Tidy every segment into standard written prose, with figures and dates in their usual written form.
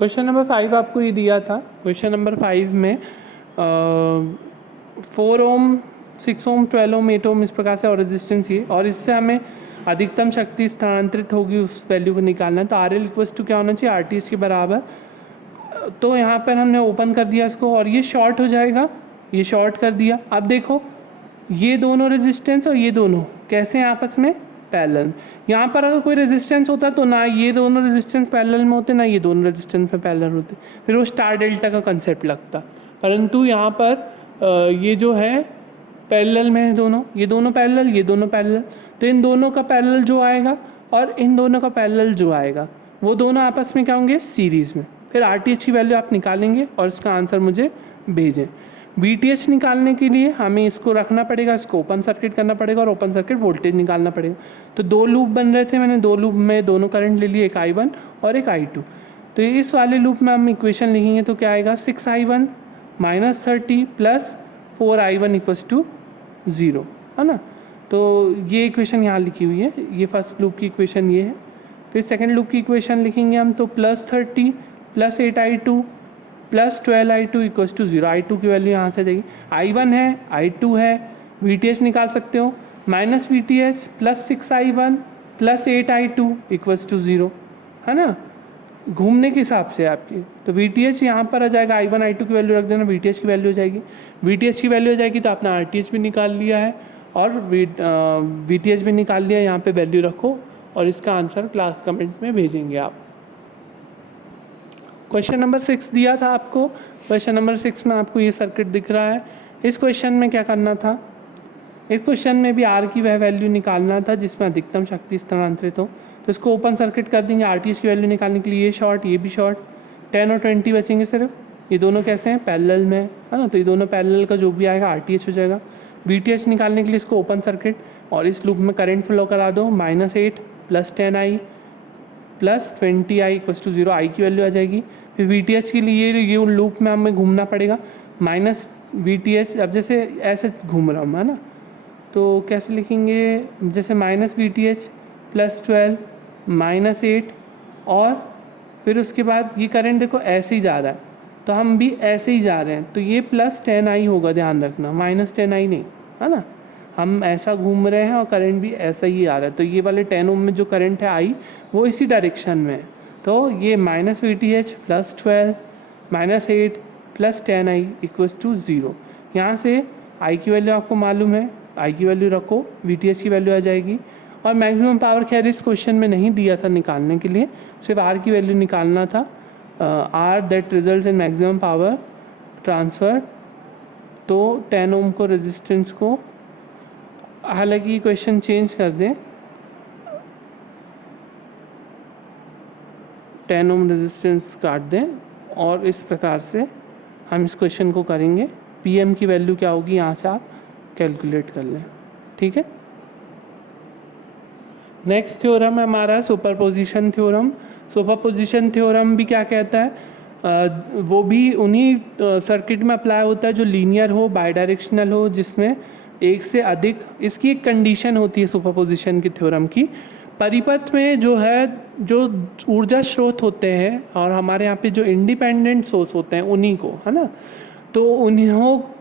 Question number 5 आपको ये दिया था। क्वेश्चन नंबर 5 में 4 ओम, 6 ओम, 12 ओम, 8 ओम इस प्रकार से और रेजिस्टेंस ये, और इससे हमें अधिकतम शक्ति स्थानांतरित होगी उस वैल्यू को निकालना है। तो आर एल इक्वल्स टू क्या होना चाहिए, आर टी एच के बराबर। तो यहाँ पर हमने ओपन कर दिया इसको और ये शॉर्ट हो जाएगा, ये शॉर्ट कर दिया। अब देखो ये दोनों रेजिस्टेंस और ये दोनों कैसे हैं आपस में पैरेलल। यहाँ पर अगर कोई रेजिस्टेंस होता तो ना ये दोनों रेजिस्टेंस पैरेलल में होते, ना ये दोनों रेजिस्टेंस में पैरेलल होते, फिर वो स्टार डेल्टा का कंसेप्ट लगता। परंतु यहाँ पर ये जो है पैरेलल में है दोनों, ये दोनों पैरेलल, ये दोनों पैरेलल, तो इन दोनों का पैरेलल जो आएगा और इन दोनों का पैरेलल जो आएगा वो दोनों आपस में क्या होंगे, सीरीज़ में। फिर आर टी एच की वैल्यू आप निकालेंगे और इसका आंसर मुझे भेजें। वी टी एच निकालने के लिए हमें इसको रखना पड़ेगा, इसको ओपन सर्किट करना पड़ेगा और ओपन सर्किट वोल्टेज निकालना पड़ेगा। तो दो लूप बन रहे थे, मैंने दो लूप में दोनों करंट ले लिए, एक I1 और एक I2। तो इस वाले लूप में हम इक्वेशन लिखेंगे तो क्या आएगा, 6I1 - 30 + 4I1 = 0, है ना। तो ये इक्वेशन यहाँ लिखी हुई है, ये फर्स्ट लूप की इक्वेशन ये है। फिर सेकेंड लूप की इक्वेशन लिखेंगे हम तो +30 + 8I2 + 12I2 = 0। I2 की वैल्यू यहाँ से जाएगी, I1 है, I2 है, VTH निकाल सकते हो, -VTH + 6I1 + 8I2 = 0, है ना। घूमने के हिसाब से आपकी तो VTH यहाँ पर आ जाएगा, I1 I2 की वैल्यू रख देना, VTH की वैल्यू हो जाएगी। VTH की वैल्यू हो जाएगी तो आपने RTH भी निकाल लिया है और VTH भी निकाल लिया, यहाँ पे वैल्यू रखो और इसका आंसर क्लास कमेंट में भेजेंगे आप। क्वेश्चन नंबर 6 दिया था आपको। क्वेश्चन नंबर 6 में आपको ये सर्किट दिख रहा है। इस क्वेश्चन में क्या करना था, इस क्वेश्चन में भी आर की वह वैल्यू निकालना था जिसमें अधिकतम शक्ति स्थानांतरित हो। तो इसको ओपन सर्किट कर देंगे, आरटीएच की वैल्यू निकालने के लिए ये शॉर्ट, ये भी शॉर्ट, 10 और 20 बचेंगे सिर्फ। ये दोनों कैसे हैं, पैरेलल में, है ना। तो ये दोनों पैरेलल का जो भी आएगा आरटीएच हो जाएगा। वीटीएच निकालने के लिए इसको ओपन सर्किट और इस लूप में करंट फ्लो करा दो, -8 + 10I + 20I = 0, आई की वैल्यू आ जाएगी। फिर VTH के लिए ये लूप में हमें घूमना पड़ेगा, -VTH। अब जैसे ऐसे घूम रहा हूँ, है ना, तो कैसे लिखेंगे, जैसे -VTH + 12 -8 और फिर उसके बाद ये करंट देखो ऐसे ही जा रहा है तो हम भी ऐसे ही जा रहे हैं, तो ये +10I होगा, ध्यान रखना, -10I नहीं, है ना। हम ऐसा घूम रहे हैं और करंट भी ऐसा ही आ रहा है, तो ये वाले 10 ओम में जो करंट है I वो इसी डायरेक्शन में है। तो ये -VTH + 12 -8 + 10I = 0। यहाँ से I की वैल्यू आपको मालूम है, I की वैल्यू रखो, VTH की वैल्यू आ जाएगी। और मैक्सिमम पावर खैर इस क्वेश्चन में नहीं दिया था निकालने के लिए, सिर्फ R की वैल्यू निकालना था, R that result in maximum power transfer. तो 10 ओम को रेजिस्टेंस को, हालांकि क्वेश्चन चेंज कर दें, 10 ओम रेजिस्टेंस काट दें और इस प्रकार से हम इस क्वेश्चन को करेंगे। PM की वैल्यू क्या होगी यहाँ से आप कैलकुलेट कर लें, ठीक है। नेक्स्ट थ्योरम है हमारा सुपरपोजिशन थ्योरम। सुपरपोजिशन थ्योरम भी क्या कहता है, वो भी उन्हीं सर्किट में अप्लाई होता है जो लीनियर हो, बाइडायरेक्शनल हो, जिसमें एक से अधिक, इसकी एक कंडीशन होती है सुपरपोजिशन की थ्योरम की। परिपथ में जो है, जो ऊर्जा स्रोत होते हैं और हमारे यहाँ पे जो इंडिपेंडेंट सोर्स होते हैं उन्हीं को, है ना, तो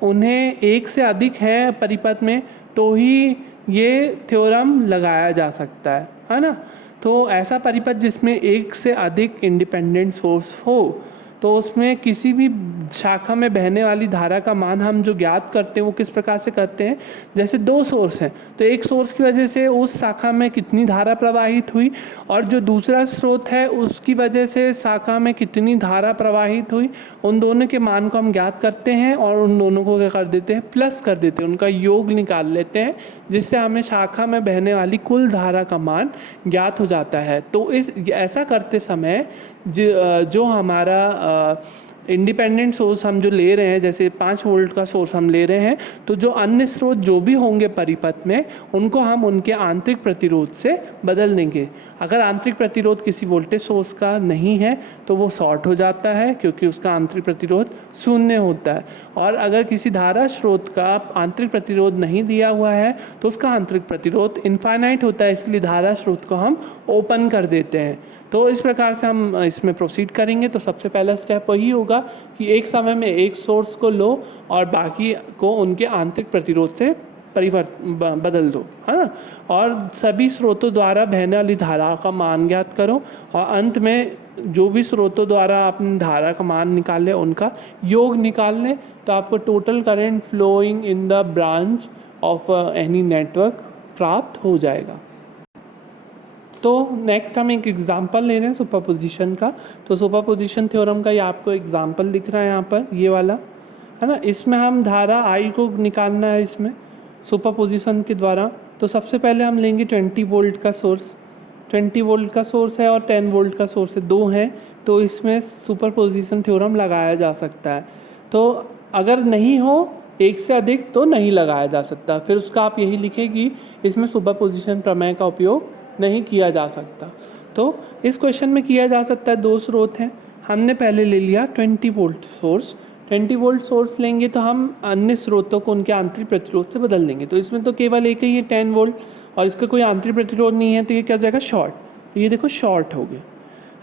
उन्हें एक से अधिक है परिपथ में तो ही ये थ्योरम लगाया जा सकता है ना। तो ऐसा परिपथ जिसमें एक से अधिक इंडिपेंडेंट सोर्स हो, तो उसमें किसी भी शाखा में बहने वाली धारा का मान हम जो ज्ञात करते हैं वो किस प्रकार से करते हैं, जैसे दो सोर्स हैं तो एक सोर्स की वजह से उस शाखा में कितनी धारा प्रवाहित हुई और जो दूसरा स्रोत है उसकी वजह से शाखा में कितनी धारा प्रवाहित हुई, उन दोनों के मान को हम ज्ञात करते हैं और उन दोनों को क्या कर देते हैं, प्लस कर देते हैं, उनका योग निकाल लेते हैं, जिससे हमें शाखा में बहने वाली कुल धारा का मान ज्ञात हो जाता है। तो ऐसा करते समय जो हमारा इंडिपेंडेंट सोर्स हम जो ले रहे हैं, जैसे 5 वोल्ट का सोर्स हम ले रहे हैं, तो जो अन्य स्रोत जो भी होंगे परिपथ में उनको हम उनके आंतरिक प्रतिरोध से बदल देंगे। अगर आंतरिक प्रतिरोध किसी वोल्टेज सोर्स का नहीं है तो वो शॉर्ट हो जाता है क्योंकि उसका आंतरिक प्रतिरोध 0 होता है, और अगर किसी धारा स्रोत का आंतरिक प्रतिरोध नहीं दिया हुआ है तो उसका आंतरिक प्रतिरोध इनफाइनाइट होता है, इसलिए धारा स्रोत को हम ओपन कर देते हैं। तो इस प्रकार से हम इसमें प्रोसीड करेंगे। तो सबसे पहला स्टेप वही होगा कि एक समय में एक सोर्स को लो और बाकी को उनके आंतरिक प्रतिरोध से बदल दो, है ना, और सभी स्रोतों द्वारा बहने वाली धारा का मान ज्ञात करो और अंत में जो भी स्रोतों द्वारा अपनी धारा का मान निकाले उनका योग निकाल लें तो आपको total current flowing in the branch of any network प्राप्त हो जाएगा। तो नेक्स्ट हम एक एग्जांपल ले रहे हैं सुपरपोजिशन का। तो सुपरपोजिशन थ्योरम का ये आपको एग्जांपल दिख रहा है यहाँ पर, ये वाला, है ना। इसमें हम धारा आई को निकालना है इसमें सुपरपोजिशन के द्वारा। तो सबसे पहले हम लेंगे 20 वोल्ट का सोर्स, 20 वोल्ट का सोर्स है और 10 वोल्ट का सोर्स है, दो हैं, तो इसमें सुपरपोजिशन थ्योरम लगाया जा सकता है। तो अगर नहीं हो एक से अधिक तो नहीं लगाया जा सकता, फिर उसका आप यही लिखें कि इसमें सुपरपोजिशन प्रमेय का उपयोग नहीं किया जा सकता। तो इस क्वेश्चन में किया जा सकता है, दो स्रोत हैं, हमने पहले ले लिया 20 वोल्ट सोर्स। 20 वोल्ट सोर्स लेंगे तो हम अन्य स्रोतों को उनके आंतरिक प्रतिरोध से बदल देंगे। तो इसमें तो केवल एक ही है 10 वोल्ट और इसका कोई आंतरिक प्रतिरोध नहीं है, तो ये क्या हो जाएगा, शॉर्ट। तो ये देखो शॉर्ट हो गया,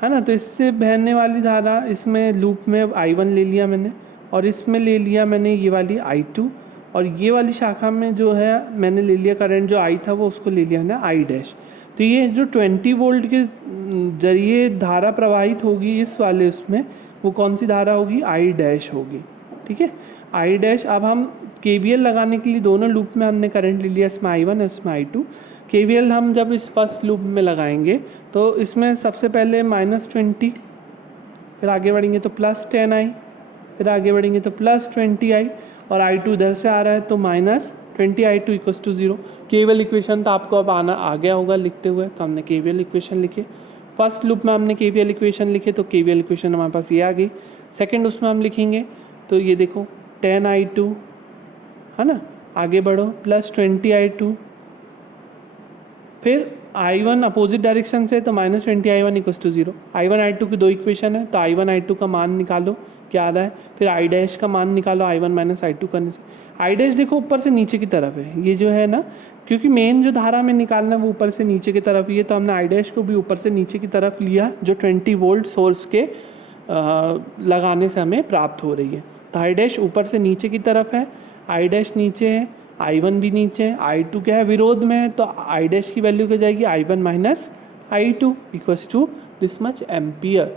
है ना। तो इससे बहने वाली धारा, इसमें लूप में I1 ले लिया मैंने और इसमें ले लिया मैंने ये वाली I2 और ये वाली शाखा में जो है मैंने ले लिया करंट जो I था वो उसको ले लिया ना I डैश। तो ये जो 20 वोल्ट के जरिए धारा प्रवाहित होगी इस वाले उसमें, वो कौन सी धारा होगी, I डैश होगी, ठीक है, I डैश। अब हम KVL लगाने के लिए दोनों लूप में हमने करंट ले लिया, इसमें I1 और इसमें I2। KVL हम जब इस फर्स्ट लूप में लगाएंगे तो इसमें सबसे पहले -20, फिर आगे बढ़ेंगे तो +10I, फिर आगे बढ़ेंगे तो +20I और I2 इधर से आ रहा है तो -20I2 = 0। केवीएल इक्वेशन तो आपको अब आ गया होगा लिखते हुए, तो हमने केवीएल इक्वेशन लिखे। फर्स्ट लूप में हमने केवीएल इक्वेशन लिखे तो केवीएल इक्वेशन हमारे पास ये आ गई। सेकंड उसमें हम लिखेंगे तो ये देखो 10I2, है ना, आगे बढ़ो +20I2, फिर I1 अपोजिट डायरेक्शन से तो -20I1 = 0। I1 I2 की दो इक्वेशन है तो I1 I2 का मान निकालो क्या आ रहा है, फिर I डैश का मान निकालो I1 - I2 करने से। I डैश देखो ऊपर से नीचे की तरफ है, ये जो है ना, क्योंकि मेन जो धारा में निकालना है वो ऊपर से नीचे की तरफ ही है, तो हमने I डैश को भी ऊपर से नीचे की तरफ लिया जो 20 वोल्ट सोर्स के लगाने से हमें प्राप्त हो रही है। तो I डैश ऊपर से नीचे की तरफ है, I डैश नीचे है, I1 भी नीचे है, I2 क्या है, विरोध में है, तो I डैश की वैल्यू क्या जाएगी, I1 - I2 = this much ampere.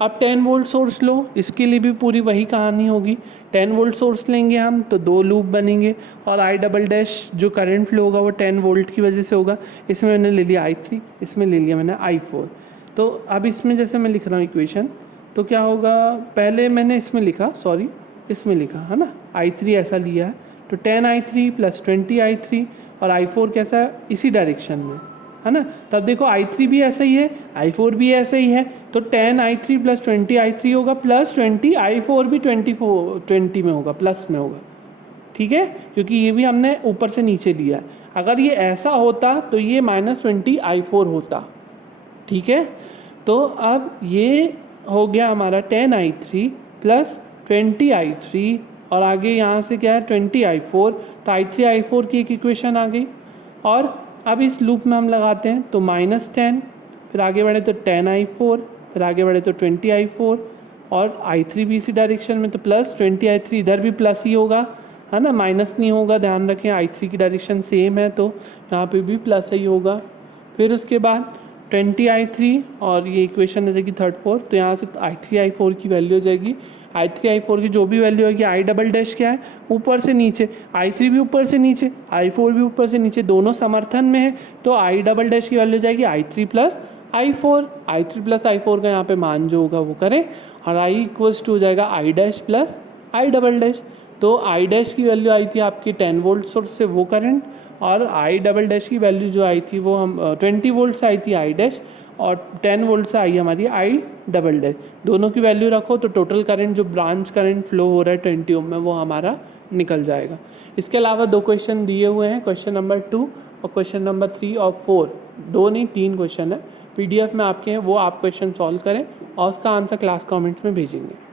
अब 10 वोल्ट सोर्स लो, इसके लिए भी पूरी वही कहानी होगी। 10 वोल्ट सोर्स लेंगे हम तो दो लूप बनेंगे और I डबल डैश जो करंट फ्लो होगा वो 10 वोल्ट की वजह से होगा। इसमें मैंने ले लिया I3, इसमें ले लिया मैंने I4। तो अब इसमें जैसे मैं लिख रहा हूँ इक्वेशन, तो क्या होगा, पहले मैंने इसमें लिखा, सॉरी इसमें लिखा है ना, I3 ऐसा लिया है, तो 10I3 + 20I3 और I4 कैसा है, इसी डायरेक्शन में, है ना। तब देखो I3 भी ऐसा ही है, I4 भी ऐसा ही है, तो 10I3 + 20I3 होगा +20 I4 भी 20 में होगा, प्लस में होगा, ठीक है, क्योंकि ये भी हमने ऊपर से नीचे लिया। अगर ये ऐसा होता तो ये -20 I4 होता, ठीक है। तो अब ये हो गया हमारा 10I3 + 20I3 और आगे यहाँ से क्या है 20I4, तो I3 I4 की एक इक्वेशन आ गई। और अब इस लूप में हम लगाते हैं तो -10, फिर आगे बढ़े तो 10I4, फिर आगे बढ़े तो 20I4 और I3 भी इसी डायरेक्शन में, तो +20I3 इधर भी प्लस ही होगा, है ना, माइनस नहीं होगा, ध्यान रखें I3 की डायरेक्शन सेम है तो यहाँ पे भी प्लस ही होगा। फिर उसके बाद 20I3 और ये इक्वेशन हो जाएगी 3rd 4th, तो यहाँ से I3 I4 की वैल्यू हो जाएगी, I3 I4 की जो भी वैल्यू होगी, I डबल डैश क्या है, ऊपर से नीचे, I3 भी ऊपर से नीचे, I4 भी ऊपर से नीचे, दोनों समर्थन में है, तो I डबल डैश की वैल्यू हो जाएगी I3 + I4। I3 + I4 का यहाँ पे मान जो होगा वो करें और I = हो जाएगा I dash + I double dash. तो I डैश की वैल्यू आई थी आपकी 10 वोल्ट सोर्स से वो करंट, और I डबल डैश की वैल्यू जो आई थी वो हम 20 वोल्ट से आई थी I डैश, और 10 वोल्ट से आई हमारी I डबल डैश। दोनों की वैल्यू रखो तो टोटल करंट जो ब्रांच करंट फ्लो हो रहा है 20 ओम में वो हमारा निकल जाएगा। इसके अलावा दो क्वेश्चन दिए हुए हैं, क्वेश्चन नंबर 2 और क्वेश्चन नंबर 3 और 4, 2 नहीं 3 क्वेश्चन है PDF में आपके हैं, वो आप क्वेश्चन सॉल्व करें और उसका आंसर क्लास कमेंट्स में भेजेंगे।